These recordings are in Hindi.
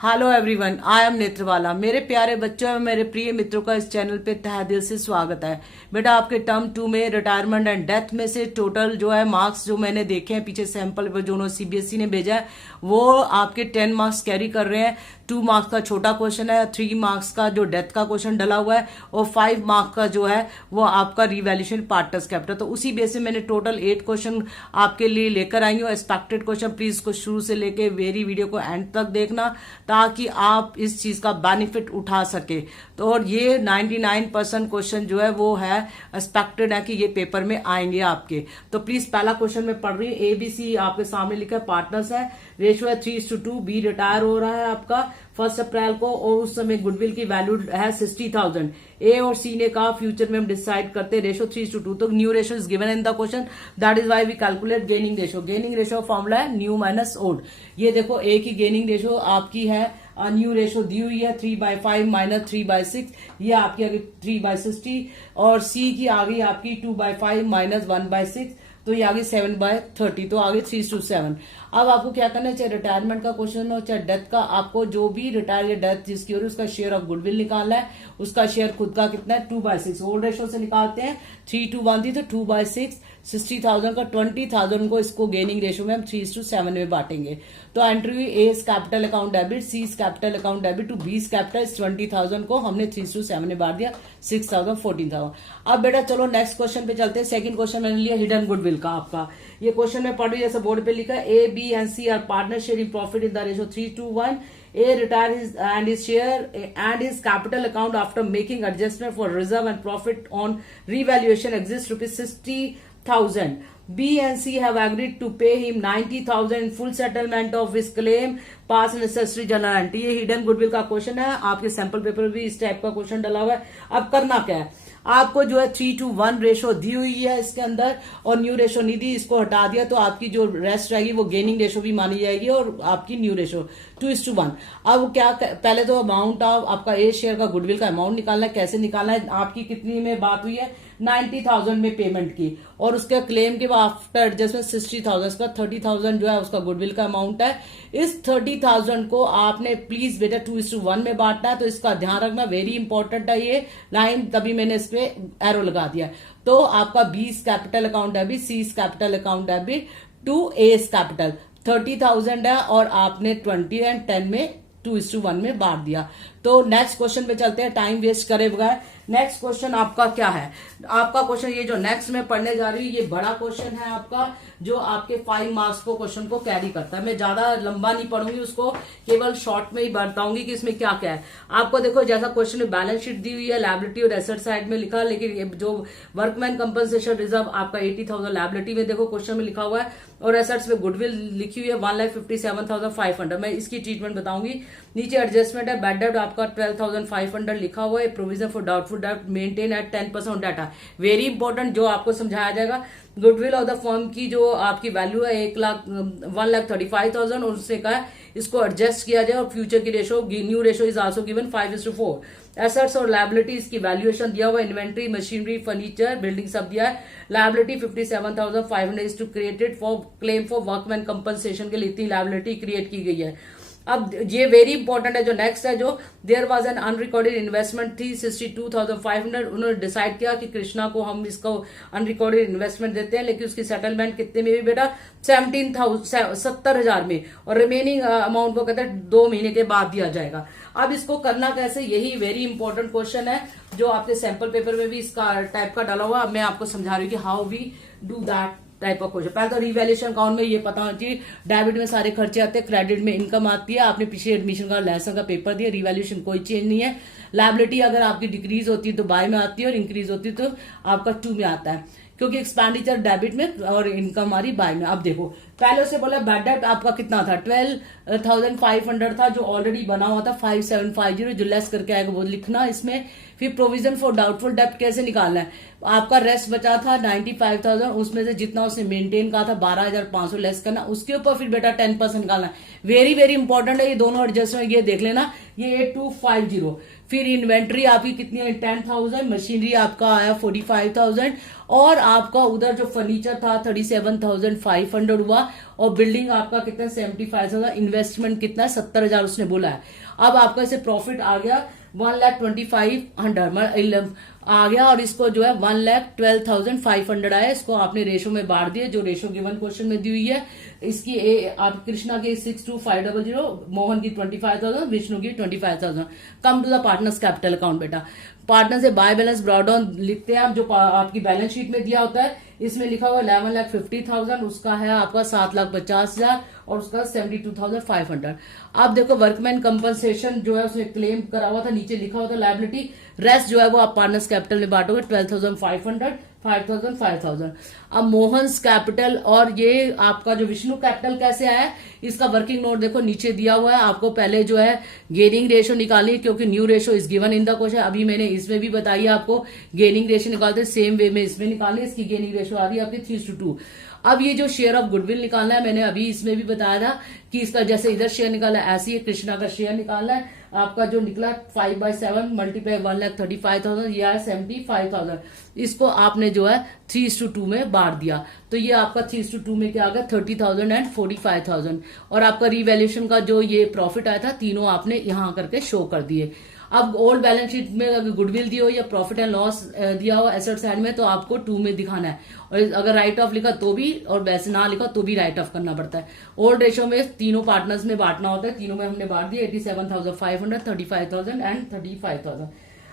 Hello everyone, I am Netrawala. मेरे प्यारे बच्चों और मेरे प्रिय मित्रों का इस चैनल पे तहे दिल से स्वागत है। बेटा, आपके टर्म 2 में रिटायरमेंट एंड डेथ में से टोटल जो है मार्क्स जो मैंने देखे हैं पीछे सैंपल पर जो सीबीएसई ने भेजा है वो आपके 10 मार्क्स कैरी कर रहे हैं। 2 मार्क्स का छोटा क्वेश्चन है, 3 मार्क्स का जो डेथ का क्वेश्चन डला हुआ है और 5 मार्क्स का जो है वो आपका रिवैल्यूएशन पार्टनर्स कैपिटल। तो उसी बेस से मैंने टोटल 8 क्वेश्चन आपके लिए लेकर आई हूँ। एक्सपेक्टेड क्वेश्चन प्लीज इसको शुरू से लेके मेरी वीडियो को एंड तक देखना ताकि आप इस चीज का बेनिफिट उठा सके। तो और ये 99% क्वेश्चन जो है वो है एक्सपेक्टेड है कि ये पेपर में आएंगे आपके। तो प्लीज पहला क्वेश्चन में पढ़ रही हूँ। ABC आपके सामने लिखा है, पार्टनर्स है, रेशियो है 3:2, बी रिटायर हो रहा है आपका 1 अप्रैल को और उस समय गुडविल की वैल्यू है 60,000। ए और सी ने कहा फ्यूचर में हम डिसाइड करते हैं रेशियो 3:2। तो new ratio is given in the question, that is why we calculate gaining ratio. Gaining ratio formula है न्यू माइनस ओल्ड। ये देखो ए की गेनिंग रेशियो आपकी है, न्यू रेशियो दी हुई है 3/5 माइनस 3/6, ये आपकी आ गई 3/60 और सी की आ गई आपकी 2/5 माइनस 1/6, तो ये आ गई 7/30, तो आ गई 3:7। अब आपको क्या करना है, चाहे रिटायरमेंट का क्वेश्चन हो चाहे डेथ का, आपको जो भी रिटायर या डेथ जिसकी हो रही है उसका शेयर ऑफ गुडविल निकालना है। उसका शेयर खुद का कितना है 2/6। ओल्ड रेशियो से निकालते हैं 3:1 थी तो 2/6, 60,000 का 20,000 को इसको गेनिंग रेशियो में हम 3:7 में बांटेंगे। तो एंट्री हुई A capital account debit, C capital account debit to B capital. 20,000 को हमने 3:7 में बांट दिया, 6,000 14,000। अब बेटा चलो नेक्स्ट क्वेश्चन पे चलते हैं। सेकंड क्वेश्चन मैंने लिया हिडन गुडविल का आपका। ये क्वेश्चन में पढ़ रही जैसे बोर्ड पे लिखा है, A B and C are partner sharing profit in the ratio 3:1। A retire his share and his capital account after making adjustment for reserve and profit on revaluation exists rupees 60,000. B and C have agreed to pay him 90,000 in full settlement of his claim, pass necessary general entry। ये हिडन गुडविल का क्वेश्चन है, आपके सैंपल पेपर में भी इस टाइप का क्वेश्चन डला हुआ है। अब करना क्या है, आपको जो है 3:1 रेशो दी हुई है इसके अंदर और न्यू रेशो नहीं दी, इसको हटा दिया तो आपकी जो रेस्ट रहेगी वो गेनिंग रेशो भी मानी जाएगी और आपकी न्यू रेशो 2:1। अब क्या पहले तो अमाउंट ऑफ आपका ए शेयर का गुडविल का अमाउंट निकालना है। कैसे निकालना है, आपकी कितनी में बात हुई है 90,000 में पेमेंट की और उसके क्लेम के बाद आफ्टर एडजस्टमेंट 60,000, इसका 30,000 जो है उसका गुडविल का अमाउंट है। इस 30,000 को आपने प्लीज बेटा 2:1 में बांटना है। तो इसका ध्यान रखना, वेरी इंपॉर्टेंट है ये लाइन, तभी मैंने इस पे एरो लगा दिया। तो आपका B capital account debit, C capital account debit to A capital 30,000 है और आपने 20 एंड 10 में 2:1 में बांट दिया। तो नेक्स्ट क्वेश्चन पे चलते हैं, टाइम वेस्ट करे बगैर। नेक्स्ट क्वेश्चन आपका क्या है, आपका क्वेश्चन ये जो नेक्स्ट में पढ़ने जा रही हूँ ये बड़ा क्वेश्चन है आपका, जो आपके 5 मार्क्स को क्वेश्चन को कैरी करता है। मैं ज्यादा लंबा नहीं पढ़ूंगी उसको, केवल शॉर्ट में ही बताऊंगी कि इसमें क्या क्या है। आपको देखो जैसा क्वेश्चन में बैलेंस शीट दी हुई है, लायबिलिटी और एसेट साइड में लिखा, लेकिन जो वर्कमैन कंपनसेशन रिजर्व आपका 80,000 लायबिलिटी में देखो क्वेश्चन में लिखा हुआ है और एसेट्स में गुडविल लिखी हुई है 1,57,500। मैं इसकी ट्रीटमेंट बताऊंगी। नीचे एडजस्टमेंट है, बैड डेब्ट आपका 12,500 लिखा हुआ है, प्रोविजन फॉर डाउटफुल डेब्ट maintain at 10% data. Very important जो आपको समझाया जाएगा। गुडविल ऑफ द फर्म की जो आपकी वैल्यू है 1,35,000 और उससे कहा इसको एडजस्ट किया जाए और फ्यूचर की ratio new ratio is also given 5:4। Assets और लायबिलिटीज की वैल्यूएशन दिया हुआ, इन्वेंट्री, मशीनरी, फर्नीचर, बिल्डिंग सब दिया है। Liability 57,500 is to created for claim for workman compensation के लिए इतनी लायबिलिटी क्रिएट की गई है। अब ये वेरी इंपॉर्टेंट है जो नेक्स्ट है, जो there was an unrecorded investment थी 62,500। उन्होंने डिसाइड किया कि कृष्णा को हम इसको अनरिकॉर्डेड इन्वेस्टमेंट देते हैं, लेकिन उसकी सेटलमेंट कितने में भी बेटा 70,000 में और रिमेनिंग अमाउंट को कहते हैं 2 महीने के बाद दिया जाएगा। अब इसको करना कैसे, यही वेरी इंपॉर्टेंट क्वेश्चन है जो आपके सैंपल पेपर में भी इसका टाइप का डाला हुआ। अब मैं आपको समझा रही हूँ कि how we do that type of question. पहले तो रिवैल्यूएशन अकाउंट में ये पता होना चाहिए, डेबिट में सारे खर्चे आते हैं, क्रेडिट में इनकम आती है। आपने पिछले एडमिशन का लेसन का पेपर दिया, रिवैल्यूएशन कोई चेंज नहीं है। लायबिलिटी अगर आपकी डिक्रीज होती है तो बाय में आती है और इंक्रीज होती है तो आपका 2 में आता है, क्योंकि एक्सपेंडिचर डेबिट में और इनकम हमारी बाय में। अब देखो पहले से बोला बैड डेब्ट आपका कितना था 12,500 था जो ऑलरेडी बना हुआ था 5,750 जो लेस करके आएगा वो लिखना इसमें। फिर प्रोविजन फॉर डाउटफुल डेब्ट कैसे निकालना है, आपका रेस्ट बचा था 95,000, उसमें से जितना उसने मेंटेन कहा था 12,500 लेस करना, उसके ऊपर फिर बेटा 10% निकालना है। वेरी वेरी इंपॉर्टेंट है ये दोनों एडजस्टमेंट, ये देख लेना, ये 8250। फिर इन्वेंट्री आपकी कितनी है 10,000, मशीनरी आपका आया 45,000 और आपका उधर जो फर्नीचर था 37,500 हुआ। और बिल्डिंग आपका कितना 75,000, इन्वेस्टमेंट कितना 70,000 उसने बोला है। अब आपका इसे प्रॉफिट आ गया 1,25,100 आ गया और इसको जो है 1,12,500 आया। इसको आपने रेशो में बांट दिया जो रेशो गिवन क्वेश्चन में दी हुई है। इसकी आप कृष्णा की 62,500, मोहन की 25,000, विष्णु की 25,000। Come to the partners capital account बेटा। पार्टनर से बाय बैलेंस ब्रॉट डाउन लिखते हैं आप, जो आपकी बैलेंस शीट में दिया होता है। इसमें लिखा हुआ 11,50,000, उसका है आपका 7,50,000 और उसका 72,500। आप देखो वर्कमैन कंपनसेशन जो है उसने क्लेम करा हुआ था, नीचे लिखा हुआ था लायबिलिटी। रेस्ट जो है वो आप पार्टनर्स कैपिटल में बांटोगे 12,500, 5,000, 5,000। अब मोहन्स कैपिटल और ये आपका जो विष्णु कैपिटल कैसे आया, इसका वर्किंग नोट देखो नीचे दिया हुआ है। आपको पहले जो है गेनिंग रेशो निकाली, क्योंकि new ratio is given in the question. अभी मैंने इसमें भी बताई आपको गेनिंग रेशो निकालते सेम वे में इसमें निकाली। इसकी गेनिंग रेशो आ रही है आपकी 3:2। अब ये जो शेयर ऑफ गुडविल निकालना है, मैंने अभी इसमें भी बताया था कि इसका जैसे इधर शेयर निकाला है ऐसे ही कृष्णा का शेयर निकालना है। आपका जो निकला 5/7 मल्टीप्लाई 1,35,000, यह है 75,000। इसको आपने जो है 3:2 में बांट दिया, तो ये आपका 3:2 में क्या आ गया 30,000 एंड 45,000। और आपका रिवैल्यूएशन का जो ये प्रॉफिट आया था तीनों आपने यहां करके शो कर दिए। अब ओल्ड बैलेंस शीट में अगर गुडविल दिया हो या प्रॉफिट एंड लॉस दिया हो एसेट साइड में, तो आपको 2 में दिखाना है। और अगर राइट ऑफ लिखा तो भी, और वैसे ना लिखा तो भी राइट ऑफ करना पड़ता है। ओल्ड रेशो में तीनों पार्टनर्स में बांटना होता है, तीनों में हमने बांट दिया 87,500, 35,000 एंड 35,000।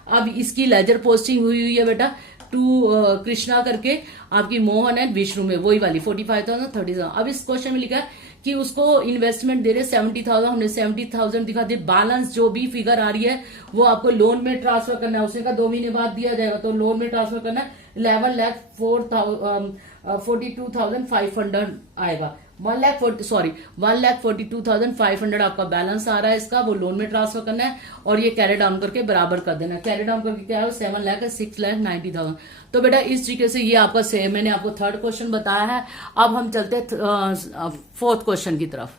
अब इसकी लेजर पोस्टिंग हुई है बेटा टू कृष्णा करके आपकी मोहन एंड विष्णु में, वही वाली 45,000, 30,000। अब इस क्वेश्चन में लिखा है कि उसको इन्वेस्टमेंट दे रहे 70,000, हमने 70,000 दिखा दिए। बैलेंस जो भी फिगर आ रही है वो आपको लोन में ट्रांसफर करना है, उसने कहा 2 महीने बाद दिया जाएगा, तो लोन में ट्रांसफर करना है। 11,42,500 आएगा। 1,42,500 आपका बैलेंस आ रहा है इसका, वो लोन में ट्रांसफर करना है और ये कैरी डाउन करके बराबर कर देना है। कैरी डाउन करके क्या है 7,06,90,000। तो बेटा इस तरीके से ये आपका सेम, मैंने आपको थर्ड क्वेश्चन बताया है। अब हम चलते फोर्थ क्वेश्चन की तरफ।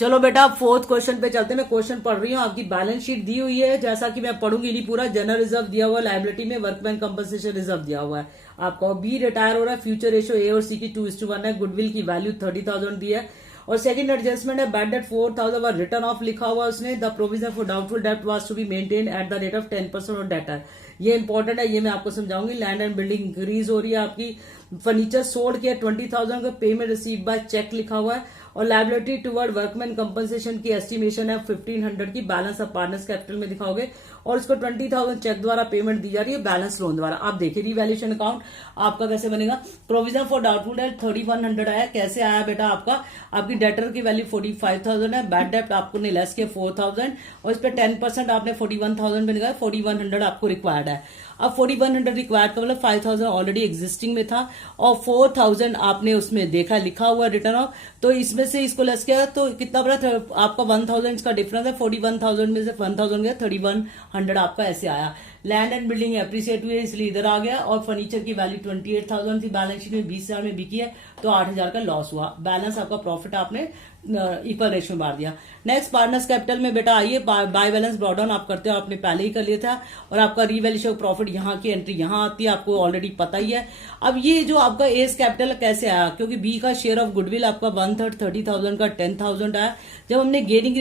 चलो बेटा फोर्थ क्वेश्चन पे चलते हैं। मैं क्वेश्चन पढ़ रही हूँ, आपकी बैलेंस शीट दी हुई है, जैसा कि मैं पढ़ूंगी नहीं पूरा। जनरल रिजर्व दिया हुआ है, लायबिलिटी में वर्कमैन कंपनसेशन रिजर्व दिया हुआ है। आपका बी रिटायर हो रहा है, फ्यूचर रेशो ए और सी की 2:1 है, गुडविल की वैल्यू 30,000 दी है। और सेकंड एडजस्टमेंट है बैड डेट 4,000 और रिटर्न ऑफ लिखा हुआ उसने। The provision for doubtful debt was to be maintain at the rate of 10% of debtor. ये इंपॉर्टेंट है, ये मैं आपको समझाऊंगी। लैंड एंड बिल्डिंग इंक्रीज हो रही है आपकी। फर्नीचर सोल्ड किया 20,000 का, पेमेंट रिसीव बाय चेक लिखा हुआ है। और लायबिलिटी टुवर्ड वर्कमैन कंपनसेशन की एस्टिमेशन है 1,500 की, बैलेंस ऑफ पार्टनर्स कैपिटल में दिखाओगे। और इसको 20,000 चेक द्वारा पेमेंट दी जा रही है, बैलेंस लोन द्वारा। आप देखिए रिवैल्यूएशन अकाउंट आपका कैसे बनेगा। प्रोविजन फॉर डाउटफुल डेट 3,100 आया। कैसे आया बेटा आपका, आपकी डेटर की वैल्यू 45,000 है, बैड डेट आपको ने लेस किया 4,000 और इस पर 10% आपने 41,000 पे निकाला, 4,100 आपको रिक्वायर्ड है। अब 4,100 रिक्वायर्ड का मतलब 5,000 ऑलरेडी एग्जिस्टिंग में था और 4,000 आपने उसमें देखा लिखा हुआ रिटर्न ऑफ, तो इसमें से इसको लेस किया तो कितना बड़ा था आपका 1,000 इसका डिफरेंस है। 41,000 में से 1,000 गया, 3,100 आपका ऐसे आया। लैंड एंड बिल्डिंग एप्रिसिएट हुई है इसलिए इधर आ गया। और फर्नीचर की वैल्यू 28,000 थी, बैलेंस शीट में 20,000 में बिकी है, तो 8,000 का लॉस हुआ। बैलेंस आपका प्रॉफिट आपने इक्वल रेशो में बांट दिया। नेक्स्ट पार्टनर्स कैपिटल में बेटा आइए, बाय बैलेंस ब्रॉट डाउन आप करते हो, आपने पहले ही कर लिया था। और आपका रिवैल्यूएशन प्रॉफिट यहाँ की एंट्री यहाँ आती है, आपको ऑलरेडी पता ही है। अब ये जो आपका एस कैपिटल कैसे आया, क्योंकि बी का शेयर ऑफ गुडविल आपका 1/3 30,000 का 10,000 आया। जब हमने गेनिंग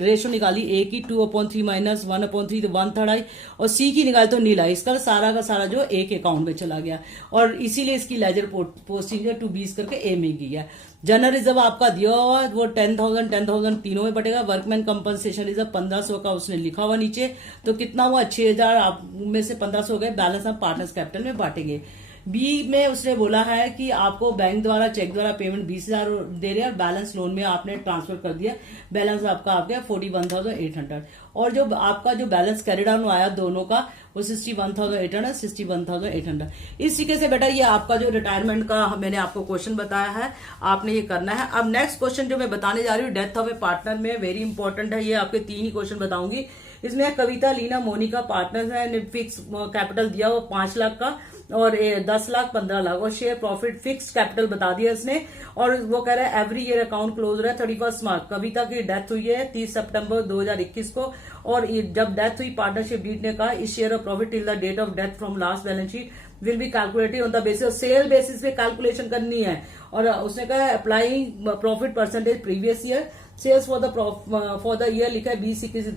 रेशो निकाली ए की 2/3 माइनस 1/3 तो 1/3 आई, और सी की निकाली तो नील आई। इसका सारा का सारा जो ए के अकाउंट में चला गया और इसीलिए इसकी लेजर पोस्टिंग जो 220 करके ए में गई है। जनरल रिजर्व आपका दिया हुआ वो 10,000 तीनों में बटेगा। वर्कमैन कंपनसेशन रिजर्व 1,500 का उसने लिखा हुआ नीचे, तो कितना हुआ 6,000 आप में से 1,500 हो गए। बैलेंस हम पार्टनर्स कैपिटल में बांटेंगे। बी में उसने बोला है कि आपको बैंक द्वारा चेक द्वारा पेमेंट 20,000 दे रहे हैं और बैलेंस लोन में आपने ट्रांसफर कर दिया। बैलेंस आपका आ गया 41,800 और जो आपका जो बैलेंस कैरी डाउन आया दोनों का वो 61,800 61,800। इस तरीके से बेटा ये आपका जो रिटायरमेंट का मैंने आपको क्वेश्चन बताया है, आपने ये करना है। अब नेक्स्ट क्वेश्चन जो मैं बताने जा रही हूँ डेथ ऑफ ए पार्टनर में वेरी इंपॉर्टेंट है। ये आपके 3 ही क्वेश्चन बताऊंगी। इसमें कविता लीना मोनिका पार्टनर है, फिक्स कैपिटल दिया वो 5 लाख का और 10 लाख 15 लाख और शेयर प्रॉफिट फिक्स कैपिटल बता दिया इसने। और वो कह रहा है एवरी ईयर अकाउंट क्लोज रहा है 31 मार्च। कविता की डेथ हुई है 30 सितंबर 2021 को और जब डेथ हुई पार्टनरशिप डीड ने कहा इस share of profit till the date of death from last balance sheet will be calculated on the basis of sale basis पे कैलकुलेशन करनी है। और उसने कहा applying profit percentage previous year sales for the year लिखा है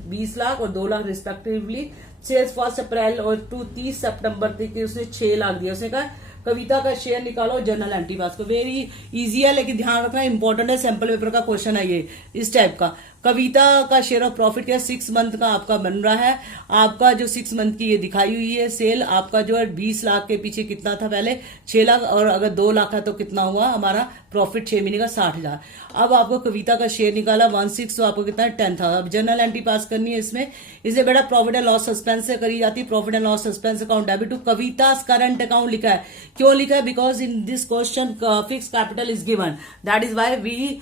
20 लाख और 2 लाख रिस्पेक्टिवली। सेल्स 1 अप्रैल और टू 30 सितंबर तक उसने 6 लाख दिया। उसने कहा कविता का शेयर निकालो जर्नल एंट्री पास को। वेरी इजी है लेकिन ध्यान रखना इंपॉर्टेंट है, सैंपल पेपर का क्वेश्चन है ये इस टाइप का। कविता का शेयर ऑफ प्रॉफिट क्या 6 मंथ का आपका बन रहा है। आपका जो 6 मंथ की ये दिखाई हुई है सेल आपका जो है 20 लाख के पीछे कितना था पहले 6 लाख, और अगर 2 लाख है तो कितना हुआ हमारा प्रॉफिट 6 महीने का 60,000। अब आपको कविता का शेयर निकाला 16 तो आपको कितना 10,000। अब जर्नल एंट्री पास करनी है इसमें। इसे बेटा प्रॉफिट एंड लॉस सस्पेंस से करी जाती है। Profit and loss suspense account debit to Kavita current account लिखा है। क्यों लिखा है? Because in this question fix capital is given, that is why we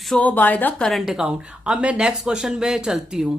show by the current account. अब मैं नेक्स्ट क्वेश्चन में चलती हूं।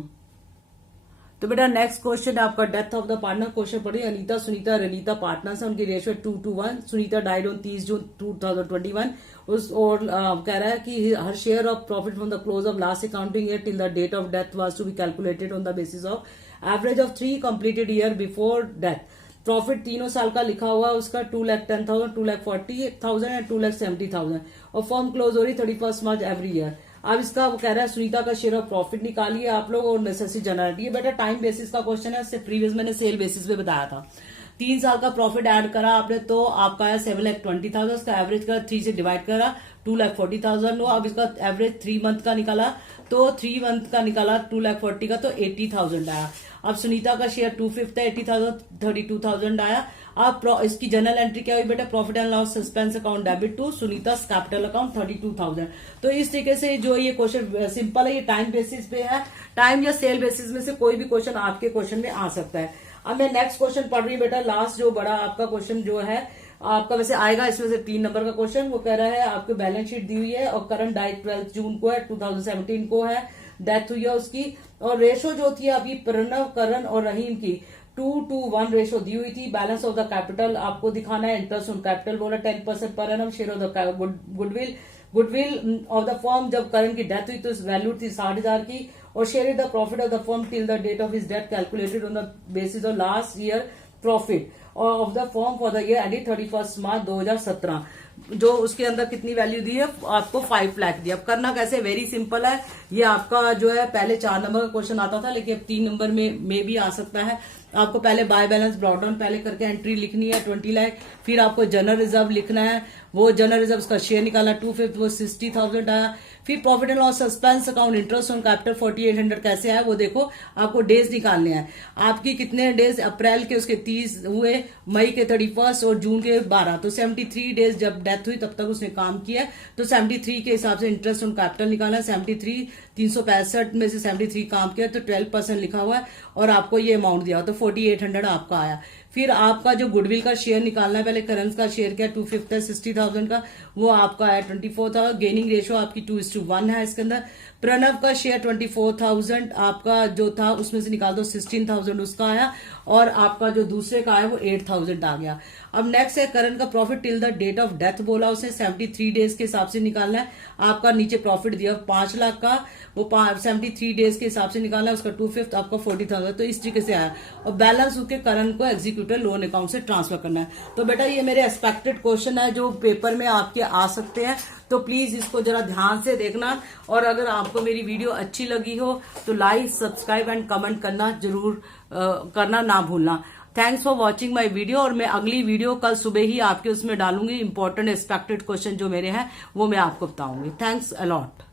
तो बेटा नेक्स्ट क्वेश्चन आपका death of the partner question पढ़ी। अनीता सुनीता रनीता पार्टनर्स है, उनकी ratio 2:1। Sunita died on 30 June 2021। और कह रहा है कि हर share of profit from the close of last accounting year till the date of death was to be calculated on the basis of average of 3 completed year before death. Profit 3 साल का लिखा हुआ है उसका 2,10,000, 2,40,000 एंड 2,70,000 और फर्म क्लोज हो रही 31 मार्च एवरी ईयर। अब इसका वो कह रहा है सुनीता का शेयर ऑफ प्रॉफिट निकालिए आप लोग और नेसेसिटी जनरेट। ये बेटा टाइम बेसिस का क्वेश्चन है, इससे प्रीवियस मैंने सेल बेसिस पे बताया था। 3 साल का प्रॉफिट ऐड करा आपने तो आपका आया 7,20,000, उसका एवरेज करा 3 से डिवाइड करा 2,40,000 हुआ। अब इसका एवरेज 3 मंथ का निकाला तो 3 मंथ का निकाला 2,40,000 का तो 80,000 आया। अब सुनीता का शेयर 2/5 है 80,000 32,000 आया। अब इसकी जर्नल एंट्री क्या हुई बेटा profit and loss suspense account debit to Sunita capital account 32,000। तो इस तरीके से जो ये क्वेश्चन सिंपल है, ये टाइम बेसिस पे है। टाइम या सेल बेसिस में से कोई भी क्वेश्चन आपके क्वेश्चन में आ सकता है। अब मैं नेक्स्ट क्वेश्चन पढ़ रही हूँ बेटा। लास्ट जो बड़ा आपका क्वेश्चन जो है आपका वैसे आएगा इसमें से 3 नंबर का क्वेश्चन। वो कह रहा है आपको बैलेंस शीट दी हुई है और करंट डाइट 12 जून को है 2017 को है, डेथ हुई है उसकी। और रेशो जो थी अभी प्रणव करण और रहीम की 2:1 रेशो दी हुई थी। बैलेंस ऑफ द कैपिटल आपको दिखाना है। इंटरेस्ट ऑन कैपिटल बोला 10% per annum. Share of the goodwill of the firm जब करण की डेथ हुई तो वैल्यू थी 60,000 की। और share the profit of the firm till the date of his death calculated on the basis of last year profit of the firm for the year ended 31 March 2017। जो उसके अंदर कितनी वैल्यू दी है आपको 5 लाख दी। अब करना कैसे, वेरी सिंपल है। ये आपका जो है पहले 4 नंबर का क्वेश्चन आता था लेकिन अब 3 नंबर में भी आ सकता है। आपको पहले बाय बैलेंस ब्रॉट डाउन पहले करके एंट्री लिखनी है 20 लाख। फिर आपको जनरल रिजर्व लिखना है, वो जनरल रिजर्व का शेयर निकाला 2/5 वो 60,000 आया। फिर profit and loss suspense account interest on capital 4800 कैसे आया वो देखो। आपको डेज निकालने हैं आपकी कितने डेज, अप्रैल के उसके 30 हुए, मई के 31 और जून के 12, तो 73 डेज जब डेथ हुई तब तक उसने काम किया। तो 73 के हिसाब से इंटरेस्ट ऑन कैपिटल निकालना है। 73 365 में से 73 काम किया तो 12% लिखा हुआ है और आपको ये अमाउंट दिया तो 4800 आपका आया। फिर आपका जो गुडविल का शेयर निकालना है, पहले करंस का शेयर क्या 2/5 है 60,000 का, वो आपका है 24,000। गेनिंग रेशो आपकी 2:1 है इसके अंदर। प्रणव का शेयर 24,000 आपका जो था उसमें से निकाल दो 16,000 उसका आया और आपका जो दूसरे का आया वो 8,000 आ गया। अब नेक्स्ट है करण का profit till the date of death बोला उसने 73 डेज के हिसाब से निकालना है। आपका नीचे प्रॉफिट दिया 5 लाख का, वो 73 डेज के हिसाब से निकालना है, उसका 2/5 आपका 40,000। तो इस तरीके से आया और बैलेंस होकर करण को एग्जीक्यूटिव लोन अकाउंट से ट्रांसफर करना है। तो बेटा ये मेरे एक्सपेक्टेड क्वेश्चन है जो पेपर में आपके आ सकते हैं, तो प्लीज इसको जरा ध्यान से देखना। और अगर आपको मेरी वीडियो अच्छी लगी हो तो लाइक सब्सक्राइब एंड कमेंट करना जरूर करना ना भूलना। Thanks for watching my video. और मैं अगली वीडियो कल सुबह ही आपके उसमें डालूंगी। इंपॉर्टेंट एक्सपेक्टेड क्वेश्चन जो मेरे हैं वो मैं आपको बताऊंगी। Thanks a lot.